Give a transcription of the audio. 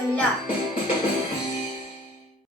земля.